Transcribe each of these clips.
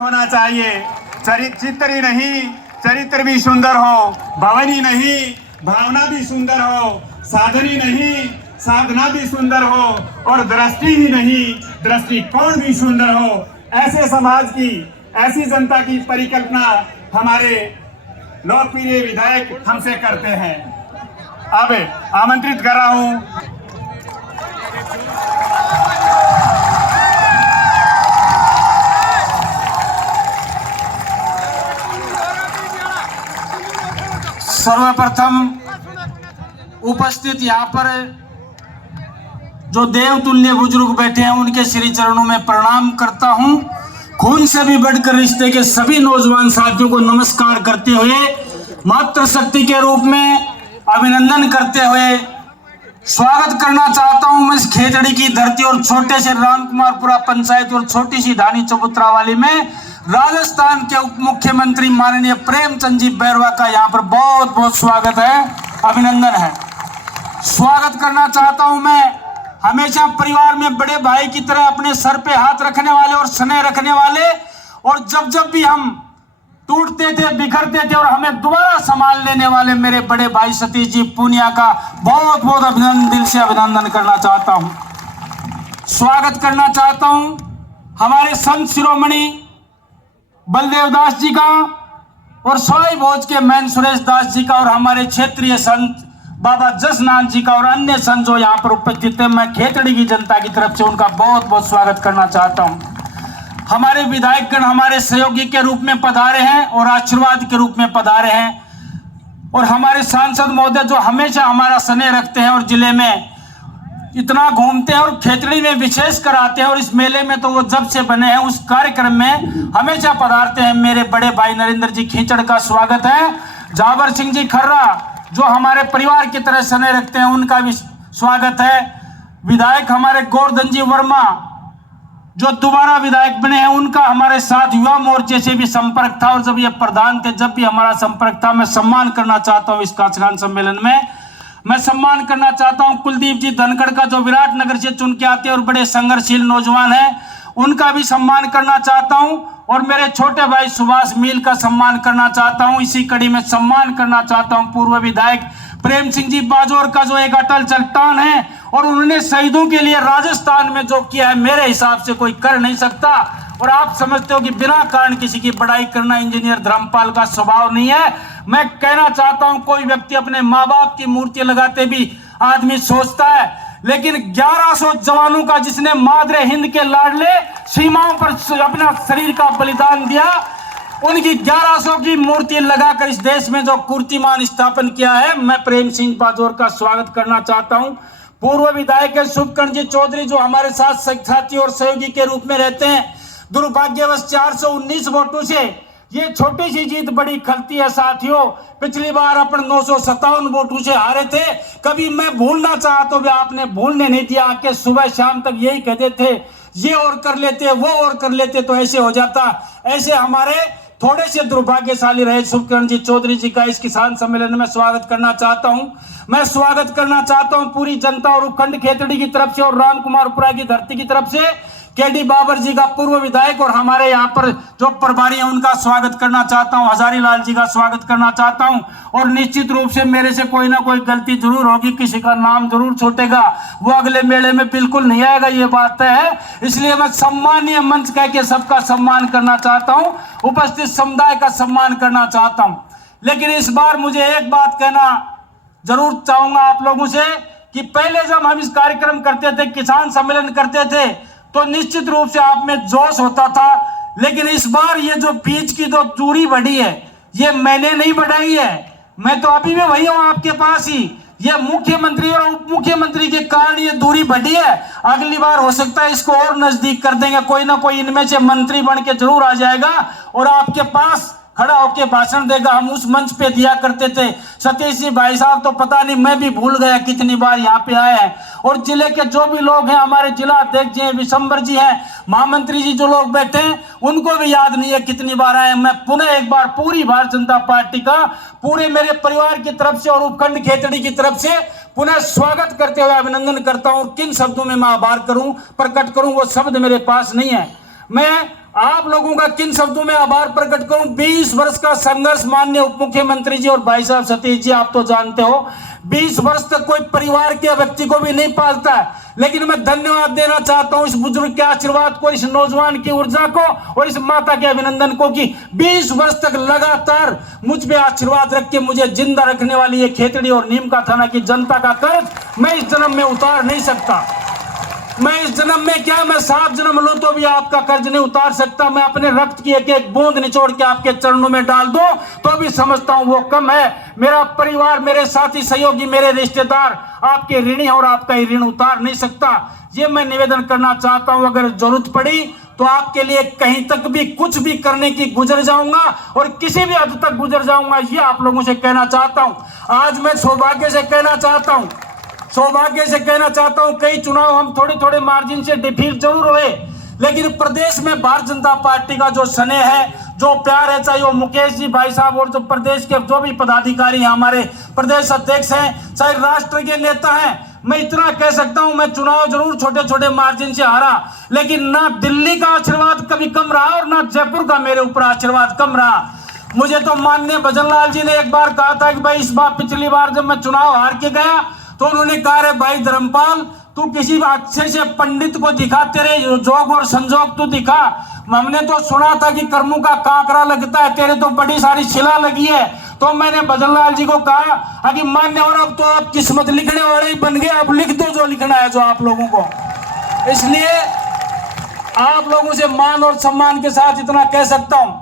होना चाहिए। चित्र ही नहीं, चरित्र भी सुंदर हो, भवन ही नहीं, भावना भी सुंदर हो, साधन ही नहीं, साधना भी सुंदर हो, और दृष्टि ही नहीं, दृष्टिकोण भी सुंदर हो। ऐसे समाज की, ऐसी जनता की परिकल्पना हमारे लोकप्रिय विधायक हमसे करते हैं। अब आमंत्रित कर रहा हूं सर्वप्रथम उपस्थित यहाँ पर जो देवतुल्य बुजुर्ग बैठे हैं उनके श्री चरणों में प्रणाम करता हूँ। खून से भी बढ़कर रिश्ते के सभी नौजवान साथियों को नमस्कार करते हुए मातृशक्ति के रूप में अभिनंदन करते हुए स्वागत करना चाहता हूँ मैं इस खेतड़ी की धरती और छोटे से रामकुमारपुरा पंचायत और छोटी सी धानी चबूतरा वाली में राजस्थान के उप मुख्यमंत्री माननीय प्रेमचंद जी बैरवा का यहाँ पर बहुत बहुत स्वागत है, अभिनंदन है। स्वागत करना चाहता हूँ मैं हमेशा परिवार में बड़े भाई की तरह अपने सर पे हाथ रखने वाले और स्नेह रखने वाले, और जब जब भी हम टूटते थे, बिखरते थे और हमें दोबारा संभाल लेने वाले मेरे बड़े भाई सतीश जी पूनिया का बहुत बहुत अभिनंदन, दिल से अभिनंदन करना चाहता हूँ। स्वागत करना चाहता हूँ हमारे संत शिरोमणि बलदेव दास जी का और सवाई भोज के मैन सुरेश दास जी का और हमारे क्षेत्रीय संत बाबा जसनाथ जी का और अन्य संत जो यहाँ पर उपस्थित है, मैं खेतड़ी की जनता की तरफ से उनका बहुत बहुत स्वागत करना चाहता हूँ। हमारे विधायकगण हमारे सहयोगी के रूप में पधारे हैं और आशीर्वाद के रूप में पधारे हैं, और हमारे सांसद महोदय जो हमेशा हमारा स्नेह रखते हैं और जिले में इतना घूमते हैं और खेतड़ी में विशेष कराते हैं, और इस मेले में तो वो जब से बने हैं उस कार्यक्रम में हमेशा पधारते हैं। मेरे बड़े भाई नरेंद्र जी खींचड़ का स्वागत है। जाबर सिंह जी खर्रा जो हमारे परिवार की तरह स्नेह रखते हैं उनका भी स्वागत है। विधायक हमारे गोवर्धन जी वर्मा जो दोबारा विधायक बने हैं उनका हमारे साथ युवा मोर्चे से भी संपर्क था, और जब ये प्रधान थे जब भी हमारा संपर्क था। मैं सम्मान करना चाहता हूँ इस काचरान सम्मेलन में, मैं सम्मान करना चाहता हूं कुलदीप जी धनखड़ का जो विराटनगर से चुन के आते हैं और बड़े संघर्षशील नौजवान हैं, उनका भी सम्मान करना चाहता हूं, और मेरे छोटे भाई सुभाष मील का सम्मान करना चाहता हूं। इसी कड़ी में सम्मान करना चाहता हूं पूर्व विधायक प्रेम सिंह जी बाजौर का जो एक अटल चट्टान है, और उन्होंने शहीदों के लिए राजस्थान में जो किया है मेरे हिसाब से कोई कर नहीं सकता। और आप समझते हो कि बिना कारण किसी की बड़ाई करना इंजीनियर धर्मपाल का स्वभाव नहीं है। मैं कहना चाहता हूं कोई व्यक्ति अपने माँ बाप की मूर्ति लगाते भी आदमी सोचता है, लेकिन 1100 जवानों का जिसने मादरे हिंद के लाडले सीमाओं पर अपना शरीर का बलिदान दिया, उनकी 1100 की मूर्ति लगाकर इस देश में जो कीर्तिमान स्थापन किया है, मैं प्रेम सिंह बाजौर का स्वागत करना चाहता हूं। पूर्व विधायक शुभकर्ण जी चौधरी जो हमारे साथ साथी और सहयोगी के रूप में रहते हैं, दुर्भाग्यवश 419 वोटों से ये छोटी सी जीत बड़ी खलती है साथियों। पिछली बार अपन 957 वोटों से हारे थे। कभी मैं भूलना चाहा तो भी आपने भूलने नहीं दिया कि सुबह शाम तक यही कहते थे, ये और कर लेते वो और कर लेते तो ऐसे हो जाता। ऐसे हमारे थोड़े से दुर्भाग्यशाली रहे। शुभकर्ण जी चौधरी जी का इस किसान सम्मेलन में स्वागत करना चाहता हूं। मैं स्वागत करना चाहता हूं पूरी जनता और उपखंड खेतड़ी की तरफ से और रामकुमारपुरा की धरती की तरफ से केडी बाबर जी का पूर्व विधायक और हमारे यहाँ पर जो प्रभारी हैं उनका स्वागत करना चाहता हूँ। हजारी लाल जी का स्वागत करना चाहता हूँ, और निश्चित रूप से मेरे से कोई ना कोई गलती जरूर होगी, किसी का नाम जरूर छूटेगा, वो अगले मेले में बिल्कुल नहीं आएगा, ये बात है। इसलिए मैं सम्मानीय मंच कह के सबका सम्मान करना चाहता हूँ, उपस्थित समुदाय का सम्मान करना चाहता हूँ। लेकिन इस बार मुझे एक बात कहना जरूर चाहूंगा आप लोगों से कि पहले जब हम इस कार्यक्रम करते थे, किसान सम्मेलन करते थे, तो निश्चित रूप से आप में जोश होता था। लेकिन इस बार ये जो बीच की जो दूरी बढ़ी है, ये मैंने नहीं बढ़ाई है, मैं तो अभी भी वही हूं आपके पास ही। ये मुख्यमंत्री और उप मुख्यमंत्री के कारण ये दूरी बढ़ी है। अगली बार हो सकता है इसको और नजदीक कर देंगे, कोई ना कोई इनमें से मंत्री बन के जरूर आ जाएगा और आपके पास खड़ा होके भाषण देगा। हम उस मंच पे दिया करते थे। सतीश जी भाई साहब तो पता नहीं, मैं भी भूल गया कितनी बार यहाँ पे आए हैं। और जिले के जो भी लोग हैं, हमारे जिला अध्यक्ष जी हैं, विशंबर जी हैं, महामंत्री जी जो लोग बैठे हैं, उनको भी याद नहीं है कितनी बार आए। मैं पुनः एक बार पूरी भारतीय जनता पार्टी का पूरे मेरे परिवार की तरफ से और उपखंड खेतड़ी की तरफ से पुनः स्वागत करते हुए अभिनंदन करता हूँ। किन शब्दों में मैं आभार करूँ, प्रकट करूँ, वो शब्द मेरे पास नहीं है। मैं आप लोगों का किन शब्दों में आभार प्रकट करूं। 20 वर्ष का संघर्ष माननीय उप मुख्यमंत्री जी और भाई साहब सतीश जी, आप तो जानते हो 20 वर्ष तक कोई परिवार के व्यक्ति को भी नहीं पालता है, लेकिन मैं धन्यवाद देना चाहता हूं इस बुजुर्ग के आशीर्वाद को, इस नौजवान की ऊर्जा को और इस माता के अभिनंदन को कि 20 वर्ष तक लगातार मुझ पे आशीर्वाद रख के मुझे जिंदा रखने वाली ये खेतड़ी और नीम का थाना की जनता का कर्ज मैं इस जन्म में उतार नहीं सकता। मैं इस जन्म में क्या, मैं 7 जन्म लूं तो भी आपका कर्ज नहीं उतार सकता। मैं अपने रक्त की एक एक बूंद निचोड़ के आपके चरणों में डाल दूं तो भी समझता हूं वो कम है। मेरा परिवार, मेरे साथी सहयोगी, मेरे रिश्तेदार आपके ऋणी और आपका ही ऋण उतार नहीं सकता। ये मैं निवेदन करना चाहता हूं। अगर जरूरत पड़ी तो आपके लिए कहीं तक भी कुछ भी करने की गुजर जाऊंगा और किसी भी हद तक गुजर जाऊंगा, ये आप लोगों से कहना चाहता हूं। आज मैं सौभाग्य से कहना चाहता हूं कई चुनाव हम थोड़े थोड़े मार्जिन से डिफीट जरूर हुए, लेकिन प्रदेश में भारतीय जनता पार्टी का जो स्नेह है, जो प्यार है, चाहे वो मुकेश जी भाई साहब और जो प्रदेश के जो भी पदाधिकारी हैं, हमारे प्रदेश अध्यक्ष हैं, चाहे राष्ट्र के नेता हैं, मैं इतना कह सकता हूं मैं चुनाव जरूर छोटे छोटे मार्जिन से हारा, लेकिन ना दिल्ली का आशीर्वाद कभी कम रहा और ना जयपुर का मेरे ऊपर आशीर्वाद कम रहा। मुझे तो माननीय भजनलाल जी ने एक बार कहा था कि भाई इस बार, पिछली बार जब मैं चुनाव हार के गया तो उन्होंने कहा रे भाई धर्मपाल, तू किसी अच्छे से पंडित को दिखा, तेरे जोग और संजोग तू दिखा। हमने तो सुना था कि कर्मों का काकरा लगता है, तेरे तो बड़ी सारी शिला लगी है। तो मैंने भजनलाल जी को कहा कि मान्य, और अब तो आप किस्मत लिखने वाले ही बन गए, अब लिख दो जो लिखना है जो आप लोगों को। इसलिए आप लोगों से मान और सम्मान के साथ इतना कह सकता हूं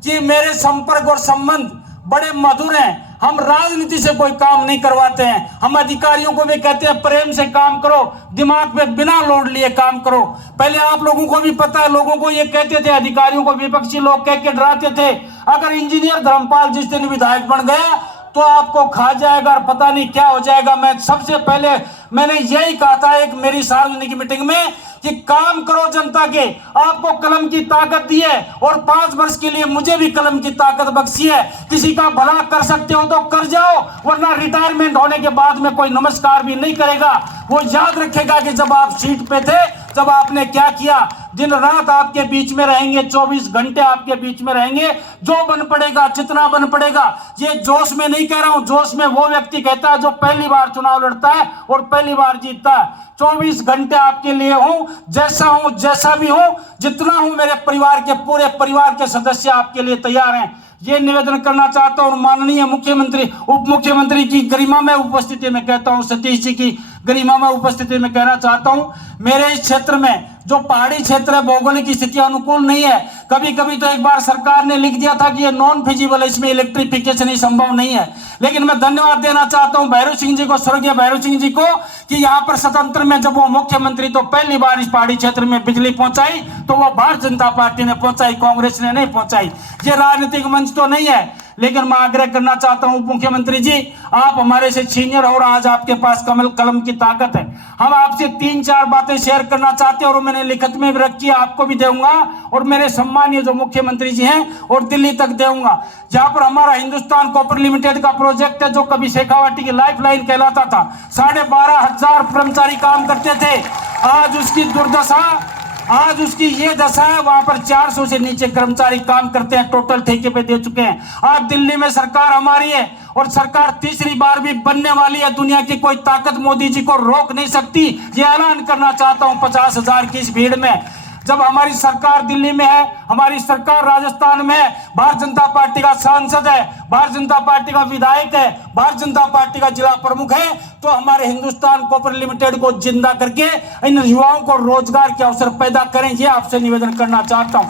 कि मेरे संपर्क और संबंध बड़े मधुर हैं। हम राजनीति से कोई काम नहीं करवाते हैं। हम अधिकारियों को भी कहते हैं प्रेम से काम करो, दिमाग पे बिना लोड लिए काम करो। पहले आप लोगों को भी पता है, लोगों को ये कहते थे, अधिकारियों को विपक्षी लोग कह के डराते थे, अगर इंजीनियर धर्मपाल जिस दिन विधायक बन गया तो आपको खा जाएगा और पता नहीं क्या हो जाएगा। मैं सबसे पहले मैंने यही कहा था एक मेरी सार्वजनिक मीटिंग में कि काम करो जनता के, आपको कलम की ताकत दी है और 5 वर्ष के लिए मुझे भी कलम की ताकत बख्शी है। किसी का भला कर सकते हो तो कर जाओ, वरना रिटायरमेंट होने के बाद में कोई नमस्कार भी नहीं करेगा। वो याद रखेगा कि जब आप सीट पे थे, जब आपने क्या किया। दिन रात आपके बीच में रहेंगे, 24 घंटे आपके बीच में रहेंगे, जो बन पड़ेगा, जितना बन पड़ेगा। ये जोश में नहीं कह रहा हूं, जोश में वो व्यक्ति कहता है जो पहली बार चुनाव लड़ता है और पहली बार जीतता है। 24 घंटे आपके लिए हूं, जैसा भी हूं, जितना हूं, मेरे परिवार के पूरे परिवार के सदस्य आपके लिए तैयार हैं। ये निवेदन करना चाहता हूं और माननीय मुख्यमंत्री, उप मुख्यमंत्री की गरिमा में उपस्थिति में कहता हूं, सतीश जी की गरिमा में उपस्थिति में कहना चाहता हूं, मेरे इस क्षेत्र में जो पहाड़ी क्षेत्र है, भौगोलिक स्थिति अनुकूल नहीं है। कभी कभी तो एक बार सरकार ने लिख दिया था कि ये नॉन फिजिबल, इसमें इलेक्ट्रिफिकेशन ही संभव नहीं है। लेकिन मैं धन्यवाद देना चाहता हूं भैरव सिंह जी को, स्वर्गीय भैरव सिंह जी को, कि यहाँ पर स्वतंत्र में जब वो मुख्यमंत्री तो पहली बार इस पहाड़ी क्षेत्र में बिजली पहुंचाई तो वो भारतीय जनता पार्टी ने पहुंचाई, कांग्रेस ने नहीं पहुंचाई। ये राजनीतिक मंच तो नहीं है, लेकिन मैं आग्रह करना चाहता हूं उप मुख्यमंत्री जी, आप हमारे से सीनियर और आज आपके पास कलम की ताकत है। हम आपसे 3-4 बातें शेयर करना चाहते हैं और मैंने लिखित में भी रखी है, आपको भी दूंगा और मेरे सम्मानीय जो मुख्यमंत्री जी हैं और दिल्ली तक दूंगा। जहां पर हमारा हिंदुस्तान कॉपर लिमिटेड का प्रोजेक्ट है, जो कभी शेखावाटी की लाइफलाइन कहलाता था, 12,500 कर्मचारी काम करते थे, आज उसकी दुर्दशा, आज उसकी ये दशा है, वहां पर 400 से नीचे कर्मचारी काम करते हैं, टोटल ठेके पे दे चुके हैं। आज दिल्ली में सरकार हमारी है और सरकार तीसरी बार भी बनने वाली है। दुनिया की कोई ताकत मोदी जी को रोक नहीं सकती। ये ऐलान करना चाहता हूं 50,000 की इस भीड़ में। जब हमारी सरकार दिल्ली में है, हमारी सरकार राजस्थान में है, भारतीय जनता पार्टी का सांसद है, भारतीय जनता पार्टी का विधायक है, भारतीय जनता पार्टी का जिला प्रमुख है, तो हमारे हिंदुस्तान कॉपर लिमिटेड को जिंदा करके इन युवाओं को रोजगार के अवसर पैदा करें, ये आपसे निवेदन करना चाहता हूं।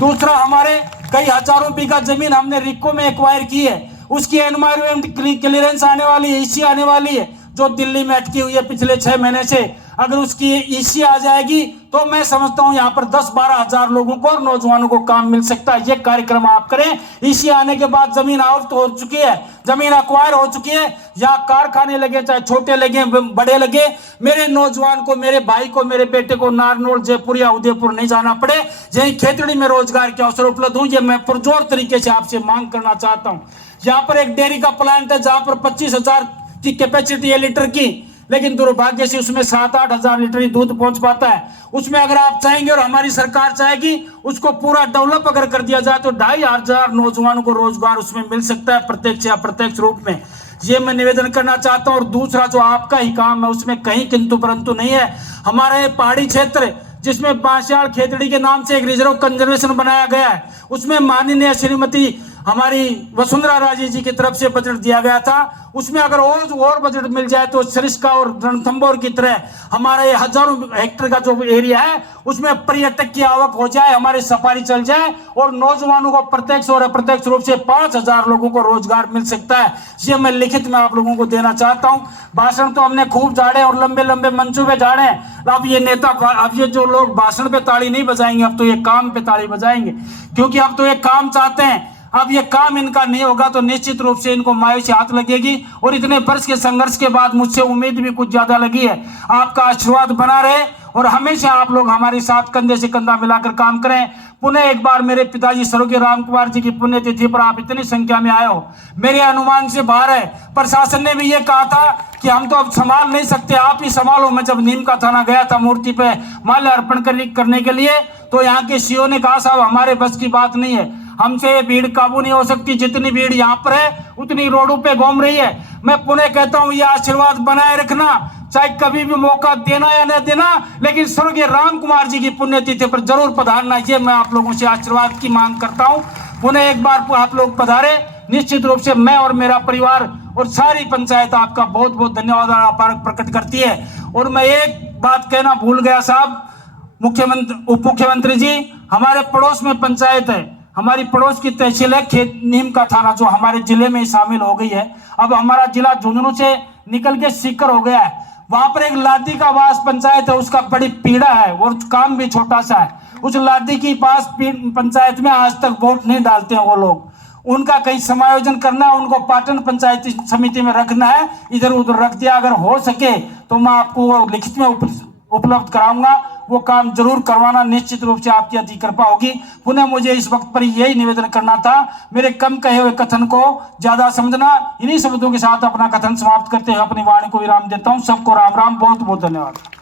दूसरा, हमारे कई हजारों बीघा जमीन हमने रिको में एक्वायर की है, उसकी एनवायरमेंट क्लियरेंस आने वाली है, ईसी आने वाली है, जो दिल्ली में अटकी हुई है पिछले 6 महीने से। अगर उसकी ईसी आ जाएगी तो मैं समझता हूं यहां पर 10-12 हजार लोगों को और नौजवानों को काम मिल सकता है। ये कार्यक्रम आप करें। ईसी आने के बाद जमीन आउट हो चुकी है, जमीन अक्वायर हो चुकी है, या कारखाने लगे, चाहे छोटे लगे बड़े लगे, मेरे नौजवान को, मेरे भाई को, मेरे बेटे को नारनौल, जयपुर या उदयपुर नहीं जाना पड़े, यही खेतड़ी में रोजगार के अवसर उपलब्ध हों, ये मैं पुरजोर तरीके से आपसे मांग करना चाहता हूं। यहाँ पर एक डेयरी का प्लांट है जहां पर 25,000 की कैपेसिटी है लीटर की, लेकिन दुर्भाग्य से उसमें 7-8 हजार लीटर ही दूध पहुंच पाता है। उसमें अगर आप चाहेंगे और हमारी सरकार चाहेगी उसको पूरा डेवलप अगर कर दिया जाए तो 2500 नौजवानों को रोजगार उसमें मिल सकता है, प्रत्यक्ष या अप्रत्यक्ष रूप में। ये मैं निवेदन करना चाहता हूं। और दूसरा जो आपका ही काम है उसमें कहीं किंतु परंतु नहीं है। हमारे पहाड़ी क्षेत्र जिसमें बांसियाड़ खेतड़ी के नाम से एक रिजर्व कंजर्वेशन बनाया गया है, उसमें माननीय श्रीमती हमारी वसुंधरा राजे जी की तरफ से बजट दिया गया था। उसमें अगर और बजट मिल जाए तो सरिस्का और रणथंभौर की तरह हमारे हजारों हेक्टेयर का जो एरिया है उसमें पर्यटक की आवक हो जाए, हमारी सफारी चल जाए और नौजवानों को प्रत्यक्ष और अप्रत्यक्ष रूप से 5000 लोगों को रोजगार मिल सकता है। ये मैं लिखित में आप लोगों को देना चाहता हूं। भाषण तो हमने खूब झाड़े और लंबे लंबे मंचों पे झाड़े। अब ये जो लोग भाषण पे ताली नहीं बजाएंगे, अब तो ये काम पे ताली बजाएंगे, क्योंकि अब तो ये काम चाहते हैं। अब ये काम इनका नहीं होगा तो निश्चित रूप से इनको मायूसी हाथ लगेगी। और इतने वर्ष के संघर्ष के बाद मुझसे उम्मीद भी कुछ ज्यादा लगी है। आपका आशीर्वाद बना रहे और हमेशा आप लोग हमारे साथ कंधे से कंधा मिलाकर काम करें। पुनः एक बार मेरे पिताजी स्वर्गीय राम कुमार जी की पुण्यतिथि पर आप इतनी संख्या में आए हो, मेरे अनुमान से बाहर है। प्रशासन ने भी ये कहा था कि हम तो अब संभाल नहीं सकते, आप ही संभालो। मैं जब नीम का थाना गया था मूर्ति पे माल्य अर्पण करने के लिए, तो यहाँ के सीओ ने कहा साहब हमारे बस की बात नहीं है, हमसे भीड़ काबू नहीं हो सकती। जितनी भीड़ यहाँ पर है उतनी रोडों पे घूम रही है। मैं पुनः कहता हूँ ये आशीर्वाद बनाए रखना, चाहे कभी भी मौका देना या न देना, लेकिन स्वर्गीय राम कुमार जी की पुण्यतिथि पर जरूर पधारना। ये मैं आप लोगों से आशीर्वाद की मांग करता हूँ। पुनः एक बार आप लोग पधारे। निश्चित रूप से मैं और मेरा परिवार और सारी पंचायत आपका बहुत बहुत धन्यवाद और आभार प्रकट करती है। और मैं एक बात कहना भूल गया साहब, उप मुख्यमंत्री जी, हमारे पड़ोस में पंचायत है, हमारी पड़ोस की तहसील है नीम का थाना, जो हमारे जिले में शामिल हो गई है। अब हमारा जिला झुंझुनू से निकल के सीकर हो गया है। वहां पर एक लादी का वास पंचायत है, उसका बड़ी पीड़ा है और काम भी छोटा सा है। उस लादी की पास पंचायत में आज तक वोट नहीं डालते हैं वो लोग। उनका कहीं समायोजन करना है, उनको पाटन पंचायत समिति में रखना है, इधर उधर रख दिया। अगर हो सके तो मैं आपको वो लिखित में उपलब्ध कराऊंगा, वो काम जरूर करवाना। निश्चित रूप से आपकी अति कृपा होगी। पुनः मुझे इस वक्त पर यही निवेदन करना था, मेरे कम कहे हुए कथन को ज्यादा समझना। इन्हीं शब्दों के साथ अपना कथन समाप्त करते हुए अपनी वाणी को विराम देता हूं। सबको राम राम, बहुत बहुत धन्यवाद।